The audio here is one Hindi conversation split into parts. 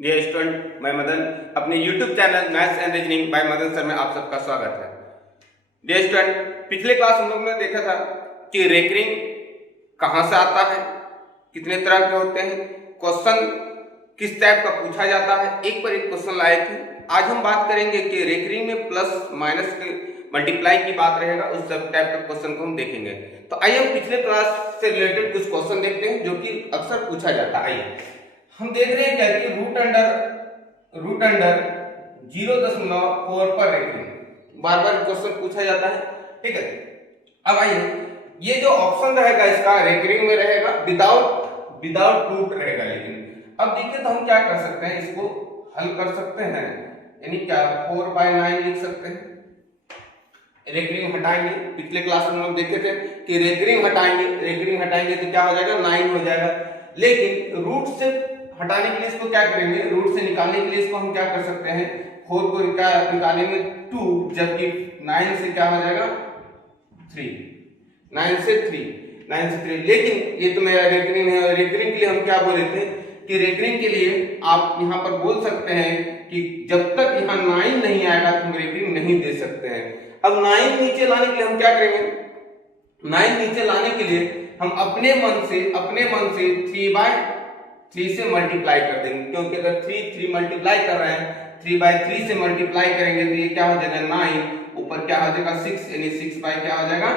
डियर स्टूडेंट, मैं मदन अपने YouTube channel maths and reasoning bye Madan sir में आप सबका स्वागत है। डियर स्टूडेंट, पिछले क्लास हम लोग ने देखा था कि रेकरिंग कहाँ से आता है, कितने तरह के होते हैं, क्वेश्चन किस टाइप का पूछा जाता है, एक पर एक क्वेश्चन लाए थे। आज हम बात करेंगे कि रेकरिंग में प्लस माइनस के मल्टीप्लाई की बात रहेगा, उस सब टाइप का क्वेश्चन को हम देखेंगे। तो आइए हम पिछले क्लास से रिलेटेड कुछ क्वेश्चन देखते हैं जो कि अक्सर पूछा जाता है। आइए हम देख रहे हैं क्या कि रूट अंडर 0.4 पर रेकरिंग बार बार क्वेश्चन पूछा जाता है। ठीक है, अब आइए ये जो ऑप्शन रहेगा इसका रेकरिंग में रहेगा, विदाउट रूट रहेगा। लेकिन अब देखिए तो हम क्या कर सकते हैं, इसको हल कर सकते हैं, यानी क्या 4/9 लिख सकते हैं। रेकरिंग हटाएंगे, पिछले क्लास में हम लोग देखे थे कि रेकरिंग हटाएंगे तो क्या हो जाएगा, 9 हो जाएगा। लेकिन रूट से हटाने के लिए इसको क्या करेंगे, रूट से निकालने के लिए इसको हम क्या कर सकते हैं, 4 को निकालेंगे 2, जबकि 9 से क्या हो जाएगा 3, 9 से 3। लेकिन ये तो मेरा रेकरिंग है। रेकरिंग के लिए हम क्या बोले थे कि रेकरिंग के लिए आप यहाँ पर बोल सकते हैं कि जब तक यहाँ 9 नहीं आएगा तो हम रेकरिंग नहीं दे सकते हैं। अब 9 नीचे लाने के लिए हम क्या करेंगे, 9 नीचे लाने के लिए हम अपने मन से 3/3 से मल्टीप्लाई कर देंगे, क्योंकि अगर 3 मल्टीप्लाई कर रहे हैं, 3/3 से मल्टीप्लाई करेंगे तो ये क्या हो जाएगा 9, ऊपर क्या हो जाएगा 6, यानी 6 क्या हो जाएगा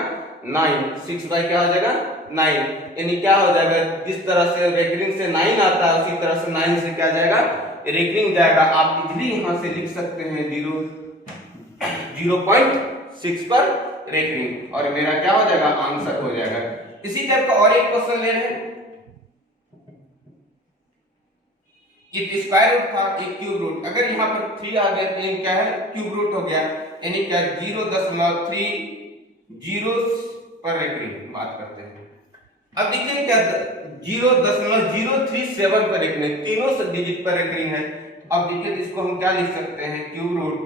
9, 6 क्या हो जाएगा 9, यानी क्या हो जाएगा, जिस तरह से रेकरिंग से 9 आता है उसी तरह से 9 से क्या जाएगा रेकरिंग जाएगा। आप इजीली यहां से लिख सकते हैं 0.6 पर रेकरिंग, और मेरा क्या हो जाएगा आंसर हो जाएगा। इसी टाइप का और एक क्वेश्चन ले रहे हैं, एक स्क्वायर रूट था, एक क्यूब रूट। अगर यहाँ पर 3 आ गया तो ये क्या है क्यूब रूट हो गया, यानी क्या 0.30 पर रेकरिंग बात करते हैं। अब देखिए क्या 0.037 पर रेकरिंग, तीनों से डिजिट पर रेकरिंग है। अब देखिए तो इसको हम क्या लिख सकते हैं, क्यूब रूट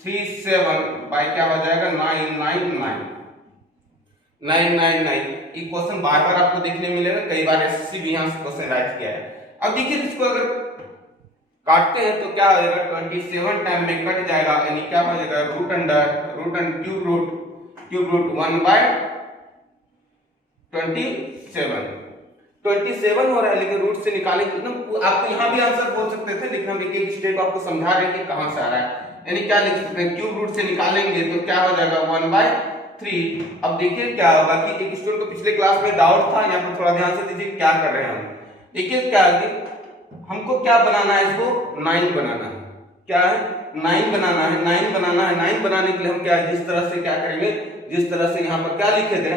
37 बाय क्या हो जाएगा 999। ये क्वेश्चन बार बार आपको देखने मिलेगा, कई बार एसएससी भी यहाँ से क्वेश्चन राइट किया है। अब देखिए इसको अगर काटते हैं तो क्या हो जाएगा 27 टाइम में कट जाएगा, यानी क्या हो जाएगा रूट अंडर क्यूब रूट 1/27 हो रहा है। लेकिन रूट से निकालें तो आप यहाँ भी आंसर बोल सकते थे, लेकिन हम एक स्टेप आपको समझा रहे हैं कि कहां से आ रहा है। यानी क्या लिख सकते हैं, क्यूब रूट से निकालेंगे तो क्या हो जाएगा 1/3। अब देखिए क्या होगा कि एक स्टूडेंट को पिछले क्लास में डाउट था, यहाँ पर थोड़ा ध्यान से दीजिए क्या कर रहे हैं हम। देखिए क्या है, हमको क्या बनाना है, इसको 9 बनाना है। क्या है 9 बनाना है। 9 बनाने के लिए हम क्या जिस तरह से क्या करेंगे, जिस तरह से यहाँ पर क्या लिखे थे,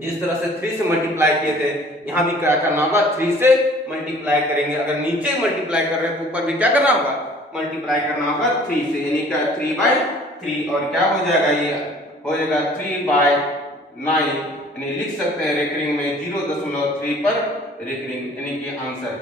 जिस तरह से 3 से मल्टीप्लाई किए थे, यहाँ भी क्या करना होगा 3 से मल्टीप्लाई करेंगे। अगर नीचे मल्टीप्लाई कर रहे हैं तो ऊपर भी क्या करना होगा मल्टीप्लाई करना होगा 3 से, यानी क्या 3/3, और क्या हो जाएगा ये हो जाएगा 3/9, यानी लिख सकते हैं रेकरिंग में 0.3 पर रेकरिंग, यानी कि आंसर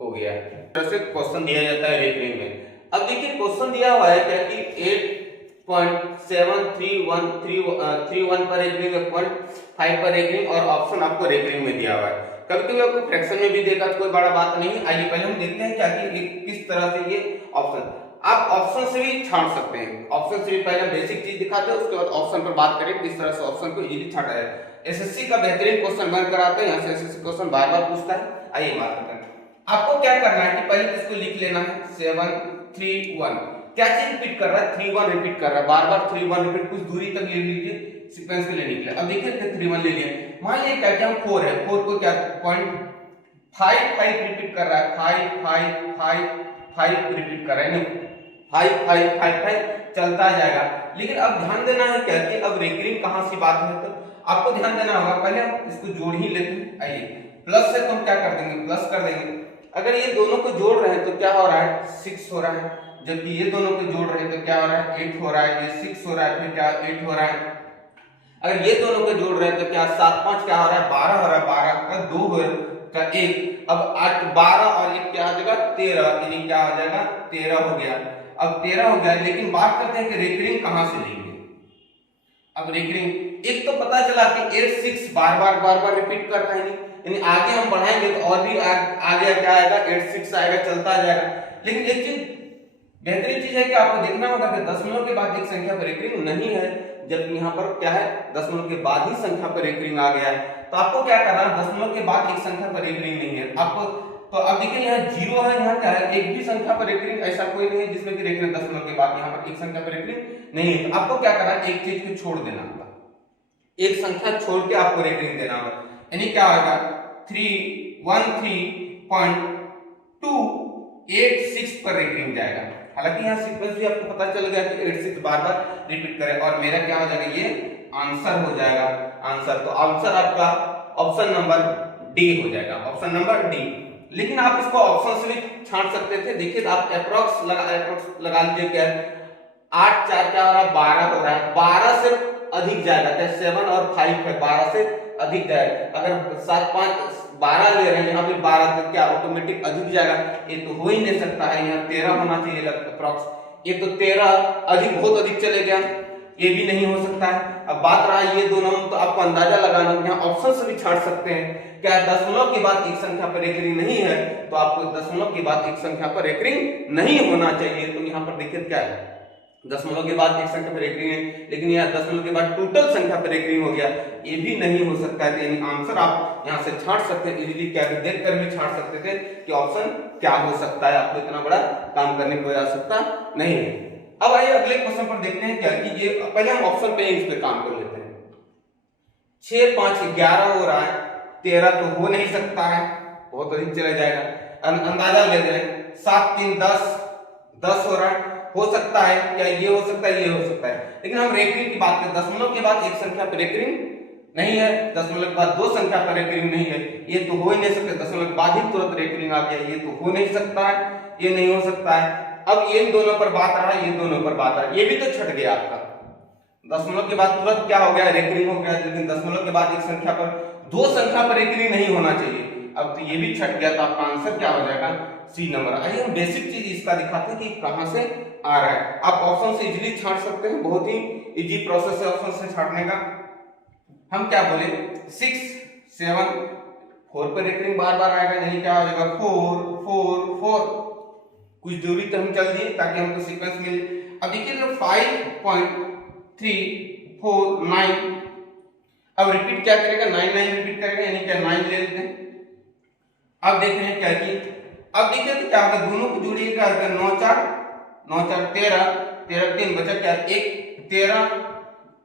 हो गया। तरह से क्वेश्चन दिया जाता है रेकरिंग में। अब देखिए क्वेश्चन दिया हुआ है क्या कि 8.73131 पर रेकरिंग, 0.5 पर रेकरिंग, और ऑप्शन आपको रेकरिंग में दिया हुआ है। कभी-कभी आपको फ्रैक्शन में भी देगा तो कोई बड़ा बात नहीं। आइए पहले हम देखते हैं क्या कि किस तरह से ये ऑप्शन, आप ऑप्शन से भी छांट सकते हैं। ऑप्शन से भी पहले बेसिक चीज दिखाते हैं, उसके बाद ऑप्शन पर बात करें किस तरह से ऑप्शन को इजीली छांटा जाए। एसएससी का बेहतरीन क्वेश्चन बन कर आता है, यहाँ से एसएससी क्वेश्चन बार बार पूछता है। आइए बात करते हैं, आपको क्या करना है कि पहले इसको लिख लेना है 731। क्या चीज रिपीट कर रहा है, 31 रिपीट कर रहा है, बार बार 31 रिपीट, कुछ दूरी तक ले लीजिए सीक्वेंस में लेने के लिए। अब देखिए 31 ले लिया, मान लीजिए क्या क्या 4 है, 4 को क्या 0.55 रिपीट कर रहा है, 5 रिपीट कर रहा है, 5 चलता जाएगा। लेकिन अब ध्यान देना है क्या कि अब रेकरिंग कहां सी बात है, तो आपको ध्यान देना होगा। पहले हम इसको जोड़ ही लेते हैं। आइए प्लस है तो हम क्या कर देंगे, प्लस कर देंगे। अगर ये दोनों को जोड़ रहे हैं तो क्या हो रहा है 6 हो रहा है, जबकि ये दोनों को जोड़ रहे हैं तो क्या हो रहा है 8 हो रहा है, ये 6 हो रहा है, फिर क्या 8 हो रहा है। अगर ये दोनों को जोड़ रहे हैं तो क्या 7 5 क्या हो रहा है 12 हो रहा है, 12 का 2 का 1, अब 8 12 और 1 क्या हो जाएगा 13, यानी क्या हो जाएगा 13 हो गया। अब 13 हो गया, लेकिन बात करते हैं कि रेकरिंग कहां से लेंगे। अब रेकरिंग एक तो पता चला कि 8 6 बार बार रिपीट कर रहा है, यानी आगे हम बढ़ाएंगे तो और भी आगे क्या आएगा, 8 6 आएगा, चलता जाएगा। लेकिन एक चीज बेहतरीन चीज है कि आपको देखना होगा कि दशमलव के बाद एक संख्या पर रेकरिंग नहीं है, जबकि यहाँ पर क्या है, दशमलव के बाद ही संख्या पर रेकरिंग आ गया है। तो आपको क्या करना है, दशमलव के बाद एक संख्या पर रेकरिंग नहीं है आपको। तो अब देखिए यहाँ 0 है, यहाँ क्या है, एक भी संख्या पर रेकरिंग ऐसा कोई नहीं है जिसमें कि रेकरिंग दशमलव के बाद यहाँ पर एक संख्या पर रेकरिंग नहीं है। तो आपको क्या करना है, एक चीज को छोड़ देना होगा, एक संख्या छोड़ के आपको रेकरिंग देना होगा, यानी क्या होगा 313.286 पर रेकरिंग जाएगा। हालांकि यहाँ सीक्वेंस भी आपको पता चल गया कि 86 बार बार रिपीट करे, और मेरा क्या हो जाएगा, ये आंसर हो जाएगा आंसर। तो आंसर आपका ऑप्शन नंबर डी हो जाएगा, ऑप्शन नंबर डी। लेकिन आप इसको ऑप्शन से भी छांट सकते थे। देखिए आप अप्रोक्स लगा लीजिए, क्या 8 4 क्या हो रहा है, 12 हो रहा है, 12 से अधिक जाएगा, क्या 7 और 5 है, 12 से अधिक जाएगा। अगर 7 5 12 ले रहे हैं यहाँ पे 12 तक क्या ऑटोमेटिक अधिक जाएगा, ये तो हो ही नहीं सकता है। यहाँ 13 होना चाहिए अप्रोक्स, ये तो 13 अधिक बहुत अधिक चले गया, ये भी नहीं हो सकता है। अब बात रहा ये दोनों, तो आपको अंदाजा लगाना, यहाँ ऑप्शन से भी छांट सकते हैं। क्या दशमलव के बाद एक संख्या पर रेकरिंग नहीं है, तो आपको दशमलव के बाद एक संख्या पर रेकरिंग नहीं होना चाहिए। तो यहाँ पर देखिए क्या है, दशमलव के बाद एक संख्या पर रेकरिंग है, लेकिन यहाँ दशमलव के बाद टोटल संख्या पर रेकरिंग हो गया, ये भी नहीं हो सकता है। यानी आंसर आप यहाँ से छांट सकते हैं, इजीली क्या देख कर भी छांट सकते थे कि ऑप्शन क्या हो सकता है। आपको इतना बड़ा काम करने की आवश्यकता नहीं है। अब आइए अगले क्वेश्चन पर देखते हैं क्या कि ये पहले हम ऑप्शन पे इस पे काम कर लेते हैं। 6 5 11 हो रहा है, 13 तो हो नहीं सकता है, बहुत अधिक चला जाएगा। अंदाजा ले लें, 7 3 10 हो रहा है, हो सकता है क्या, ये हो सकता है, ये हो सकता है। लेकिन हम रेकरिंग की बात करें, दशमलव के बाद एक संख्या पर रेकरिंग नहीं है, दशमलव के बाद दो संख्या पर रेकरिंग नहीं है, ये तो हो ही नहीं सकता। दशमलव के बाद ही तुरंत रेकरिंग आ गया, ये तो हो नहीं सकता है, ये नहीं हो सकता है। अब इन दोनों पर बात आ रहा है, ये दोनों पर बात आ रहा है, ये भी तो छट गया आपका। दशमलव के बाद तुरंत क्या हो गया, रेकरिंग हो गया, लेकिन दशमलव के बाद एक संख्या पर दो संख्या पर रेकरिंग नहीं होना चाहिए। अब तो ये भी छट गया, तो आपका आंसर क्या हो जाएगा, सी नंबर। आइए हम बेसिक चीज इसका दिखाते हैं कि कहां से आ रहा है। आप ऑप्शन से इजीली छांट सकते हैं, बहुत ही इजी प्रोसेस है ऑप्शन से छांटने का। हम क्या बोले, 6 7 4 पर रेकरिंग बार बार आएगा, यानी क्या हो जाएगा 4 4 4, कुछ दूरी तक हम चल दिए ताकि हमको सीक्वेंस मिले। अब देखिए 5.349, अब रिपीट क्या करेगा, 9 9 रिपीट करेगा, यानी क्या 9 ले लेते हैं। अब देख रहे हैं क्या कि अब देखिए तो क्या होगा, दोनों को जोड़िए, क्या होगा 9 4 13 13 3 बचा क्या 1 13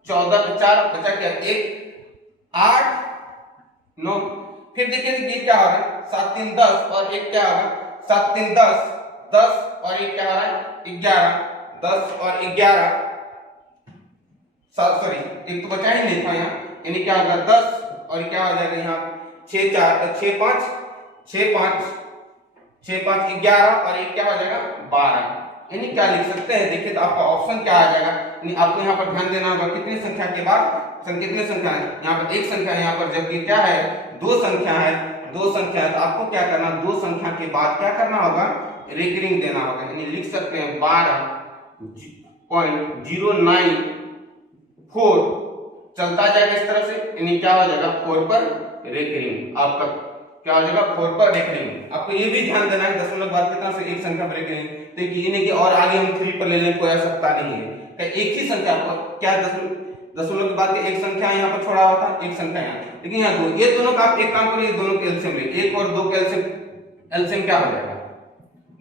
14 4 बचा क्या 1 8 9। फिर देखिए ये क्या हो रहा है, 7 3 10 और 1 क्या होगा, 7 3 10 10 और 1 क्या हो रहा है 11, 10 और 11 सॉरी एक तो बचा ही नहीं था यहाँ, यानी क्या होगा 10 और क्या हो जाएगा यहाँ 6 4 6 5 6 5 6 5 11 और 1 क्या हो जाएगा 12। यानी क्या लिख सकते हैं, देखिए तो आपका ऑप्शन क्या आ जाएगा। यानी आपको यहाँ पर ध्यान देना होगा कितनी संख्या के बाद कितने संख्या है, यहाँ पर एक संख्या है, यहाँ पर जबकि क्या है दो संख्या है, दो संख्या है। तो आपको क्या करना, दो संख्या के बाद क्या करना होगा, रेकरिंग देना होगा। यानी लिख सकते हैं 12.094 चलता जाएगा इस तरह से, यानी क्या हो जाएगा 4 पर रेकरिंग, आपका क्या हो जाएगा 4 पर रेकरिंग। आपको ये भी ध्यान देना है दशमलव के बाद कितना से एक संख्या पर रेकरिंग, तो ये नहीं कि और आगे हम 3 पर ले लें, कोई आवश्यकता नहीं है। एक ही संख्या पर क्या दशमलव के बाद एक संख्या यहाँ पर छोड़ा हुआ था, एक संख्या यहाँ, लेकिन यहाँ दो, ये दोनों का आप एक काम करिए, दोनों के एलसीएम ले, 1 और 2 के एलसीएम क्या हो जाएगा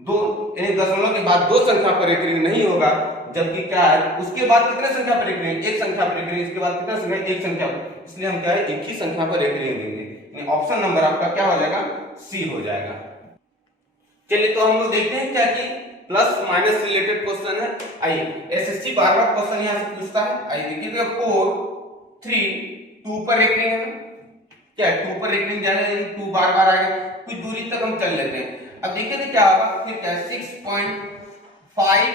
2, यानी दशमलव के बाद दो संख्या पर रेकरिंग नहीं होगा, जबकि क्या है उसके बाद कितने संख्या पर रेकरिंग, एक संख्या पर रेकरिंग, इसके बाद कितना संख्या, एक संख्या, इसलिए हम क्या है एक ही संख्या पर रेकरिंग देंगे। यानी ऑप्शन नंबर आपका क्या हो जाएगा, सी हो जाएगा। चलिए तो हम लोग देखते हैं क्या कि प्लस माइनस रिलेटेड क्वेश्चन है। आइए एसएससी बार बार क्वेश्चन यहाँ से पूछता है। आइए देखिए 4 3 2 पर रेकरिंग है, क्या 2 पर रेकरिंग जाना है, 2 बार बार आएगा, कुछ दूरी तक हम चल लेते हैं। अब देखिए तो क्या होगा, फिर क्या 6.5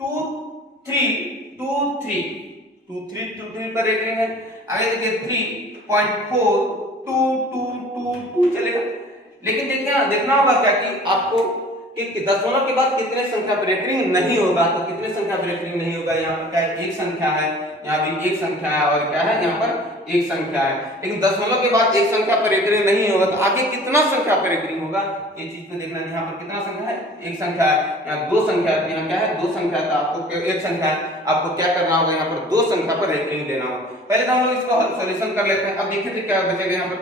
2 3 2 3 2 3 2 3 पर रेकरिंग है। आगे देखिए 3.4 2 2 2 2 चलेगा। लेकिन देखना होगा क्या कि आपको कि दशमलव के बाद कितने संख्या पर रेकरिंग नहीं होगा, तो कितने संख्या पर रेकरिंग नहीं होगा, यहाँ पर क्या है, एक संख्या है, यहाँ भी एक संख्या है और क्या है, यहाँ पर एक संख्या है। लेकिन दशमलव के बाद एक संख्या पर रेकरिंग नहीं होगा तो आगे कितना संख्या पर रेकरिंग होगा, ये चीज को देखना है। यहाँ पर कितना संख्या है, एक संख्या है, यहाँ दो संख्या है, यहाँ क्या है, दो संख्या है, तो आपको एक संख्या है, आपको क्या करना होगा, यहाँ पर दो संख्या पर रेकरिंग देना होगा। पहले तो हम लोग इसको सॉल्यूशन कर लेते हैं। अब देखिए तो क्या बचेगा, यहाँ पर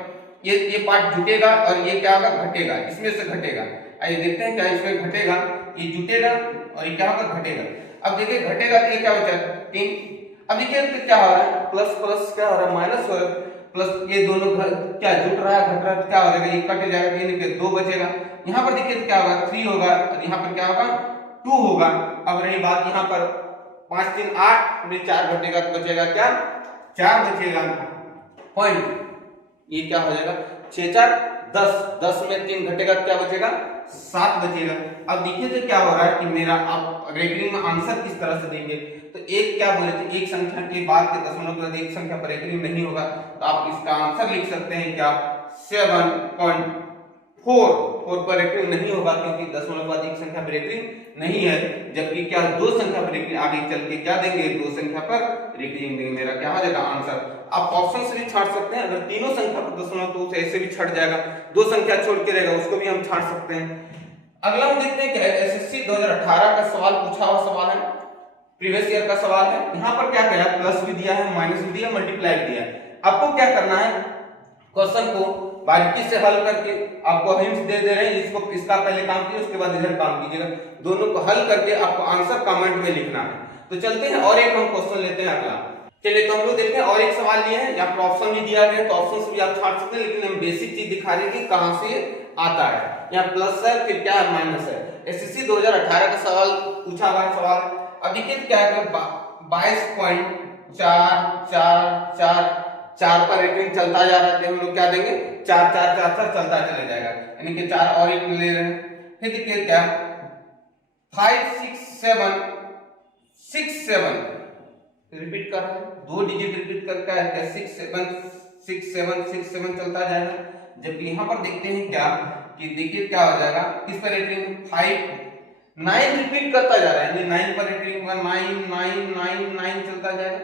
ये पार्ट जुटेगा और ये क्या होगा, घटेगा, इसमें से घटेगा। आइए देखते हैं क्या इसमें घटेगा, ये जुटेगा और ये क्या होगा, घटेगा। अब देखिए घटेगा तो ये क्या बचा, 3। अब देखिए तो क्या हो रहा है, प्लस प्लस क्या हो रहा है, माइनस हो रहा है, प्लस ये दोनों क्या जुट रहा है, घट रहा है, तो क्या हो जाएगा, ये कट जाएगा, ये निकले 2 बचेगा। यहाँ पर देखिए तो क्या होगा, 3 होगा और यहाँ पर क्या होगा, 2 होगा। अब रही बात यहाँ पर 5 3 8 में 4 घटेगा तो बचेगा क्या, 4 बचेगा पॉइंट, ये क्या हो जाएगा, 6 4 10, 10 में 3 घटेगा तो क्या बचेगा, 7 बचेगा। अब देखिए तो क्या हो रहा है कि मेरा आप रेकरिंग में आंसर किस तरह से देंगे, तो एक क्या बोले थे, एक संख्या के बाद के दशमलव के बाद एक संख्या पर रेकरिंग नहीं होगा, तो आप इसका आंसर लिख सकते हैं क्या, 7.4 पर रेकरिंग नहीं होगा, क्योंकि दशमलव के बाद एक संख्या पर रेकरिंग नहीं है। जबकि क्या दो संख्या पर रेकरिंग, आगे चल के क्या देंगे, दो संख्या पर रेकरिंग देंगे। मेरा क्या हो जाएगा आंसर। आप ऑप्शन से भी छाट सकते हैं, अगर तीनों संख्या पर दशमलव तो उसे ऐसे भी छट जाएगा, दो संख्या छोड़ के रहेगा उसको भी हम छाट सकते हैं। अगला हम देखते हैं क्या है, एसएससी 2018 का सवाल पूछा हुआ सवाल है, प्रीवियस ईयर का सवाल है। यहाँ पर क्या किया, प्लस भी दिया है, माइनस भी दिया, मल्टीप्लाई दिया है। आपको क्या करना है, क्वेश्चन को बारीकी से हल करके, आपको हिंट्स दे रहे हैं, इसको इसका पहले काम कीजिए, उसके बाद इधर काम कीजिएगा, दोनों को हल करके आपको आंसर कमेंट में लिखना है। तो चलते हैं और एक हम क्वेश्चन लेते हैं अगला। चलिए तो हम लोग देखते हैं और एक सवाल लिए हैं, यहाँ पर ऑप्शन भी दिया गया है, तो ऑप्शन से भी आप छाट सकते हैं, लेकिन हम बेसिक चीज दिखा रहे हैं कि कहां से आता है। यहाँ प्लस है, फिर क्या है, माइनस है। एसएससी 2018 का सवाल पूछा हुआ सवाल। अब देखिए क्या है, 22.44444 पर रेकरिंग चलता जा रहा है, हम लोग क्या देंगे, 4 4 4 4 चलता चले जाएगा, यानी कि 4 और एक ले रहे हैं। फिर देखिए क्या 5 6 7 6 7 रिपीट कर रहा है, दो डिजिट रिपीट करके है क्या, 6 7 6 7 6 7 चलता जाएगा। जबकि यहाँ पर देखते हैं क्या कि देखिए क्या हो जाएगा, किस पर रेकरिंग, 5 9 रिपीट करता जा रहा है, यानी 9 पर रेकरिंग होगा, 9 9 9 9 चलता जाएगा।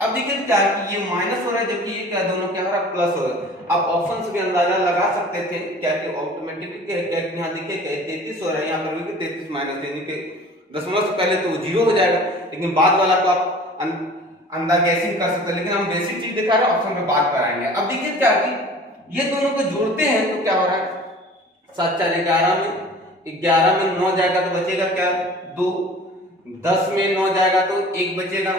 अब देखिए क्या है कि ये माइनस हो रहा है, जबकि ये क्या, दोनों क्या हो रहा है, प्लस हो रहा है। आप ऑप्शन से भी अंदाजा लगा सकते थे क्या कि ऑटोमेटिकली क्या, यहाँ देखिए 33 हो रहा है, यहाँ पर भी 33 माइनस, यानी कि दशमलव से पहले तो 0 हो जाएगा, लेकिन बाद वाला को आप अंदाजा गैसिंग कर सकते हैं, लेकिन हम बेसिक चीज दिखा रहे हैं, ऑप्शन पे बात कराएंगे। अब देखिए क्या कि ये दोनों को जोड़ते हैं तो क्या हो रहा है, 7 4 11 में, 11 में 9 जाएगा तो बचेगा क्या, 2, 10 में 9 जाएगा तो 1 बचेगा।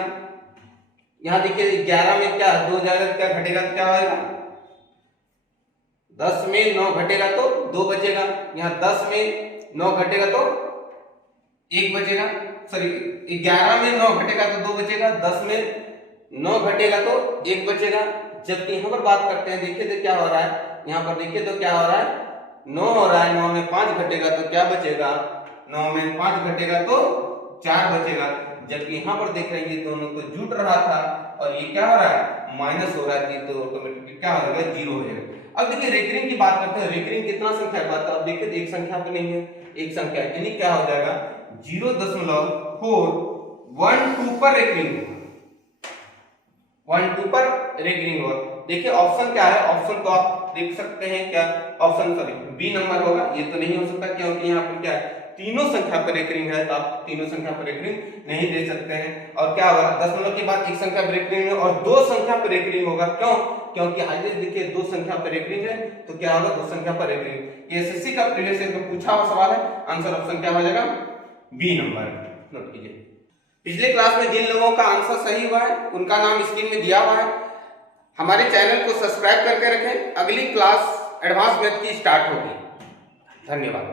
यहाँ देखिए 11 में क्या 2 जाएगा तो क्या घटेगा, तो क्या होगा, 10 में 9 घटेगा तो 2 बचेगा। यहाँ 10 में 9 घटेगा तो 1 बचेगा, सॉरी 11 में 9 घटेगा तो 2 बचेगा, 10 में 9 घटेगा तो 1 बचेगा। जबकि यहाँ पर बात करते हैं, देखिए तो क्या हो रहा है, यहाँ पर देखिए तो क्या हो रहा है, 9 हो रहा है, 9 में 5 घटेगा तो क्या बचेगा, 9 में 5 घटेगा तो 4 बचेगा। जबकि यहाँ पर देख रहे हैं ये दोनों तो जुट रहा था और ये क्या हो रहा है, माइनस हो रहा है, तो ऑटोमेटिकली क्या हो जाएगा, 0 हो जाएगा। अब देखिए रेकरिंग की बात करते हैं, रेकरिंग कितना संख्या बात है, अब देखिए एक संख्या पे नहीं है, एक संख्या, यानी क्या हो जाएगा 0.412 पर रेकरिंग, 12 पर रेकरिंग होगा। देखिए ऑप्शन क्या है, ऑप्शन तो आप देख सकते हैं क्या, ऑप्शन सॉरी बी नंबर होगा, ये तो नहीं हो सकता क्योंकि यहाँ पर क्या है, तीनों संख्या पर रेकरिंग है, तो आप तीनों संख्या पर रेकरिंग नहीं दे सकते हैं। और क्या होगा, दशमलव के बाद एक संख्या पर रेकरिंग है और दो संख्या पर रेकरिंग होगा, क्यों, क्योंकि आगे देखिए दो संख्या पर रेकरिंग है, तो क्या होगा, दो संख्या पर रेकरिंग। ये एसएससी का प्रीवियस ईयर में पूछा हुआ सवाल है, आंसर ऑप्शन क्या हो जाएगा, बी नंबर, नोट कीजिए। पिछले क्लास में जिन लोगों का आंसर सही हुआ है उनका नाम स्क्रीन में दिया हुआ है। हमारे चैनल को सब्सक्राइब करके रखें, अगली क्लास एडवांस मैथ की स्टार्ट होगी। धन्यवाद।